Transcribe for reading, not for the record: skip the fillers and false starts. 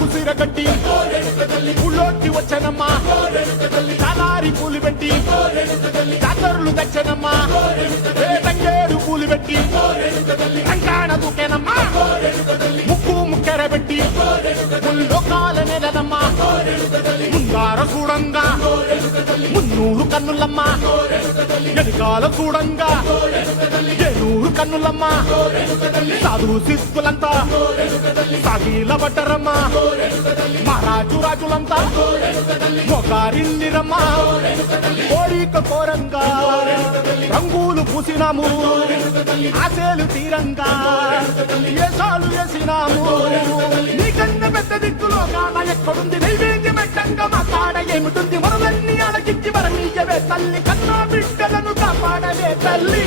తాటాకు సిరగట్టి ఊళ్ళోకి వచ్చనమ్మా చాలారి పూలు పెట్టి జాతరులు తెచ్చనమ్మా తంగేడు పూలు పెట్టి కంకాణ దూకేనమ్మా ముక్కు ముక్కెర పెట్టి ముల్లోకాల నెలనమ్మా ముందార చూడంగా మున్నూరు కన్నులమ్మా ఎనకాల చూడంగా ఏనూరు కన్నులమ్మా సాధు శిస్తులంతా సాగిల పట్టరమ్మా మహారాజు రాజులంతా మొగారిల్లిరమ్మా కోరిక కోరంగా రంగులు పూసినాము ఆశలు తీరంగా ఏసాలు వేసినాము నీకన్నా పెద్ద దిక్కులో కాన ఎక్కడుంది నైవేద్యం పెట్టంగా మా కాడ ఏమిటుంది మనలన్నీ అడగించి మరణీయవే తల్లి కన్నా బిడ్డలను కాపాడవే తల్లి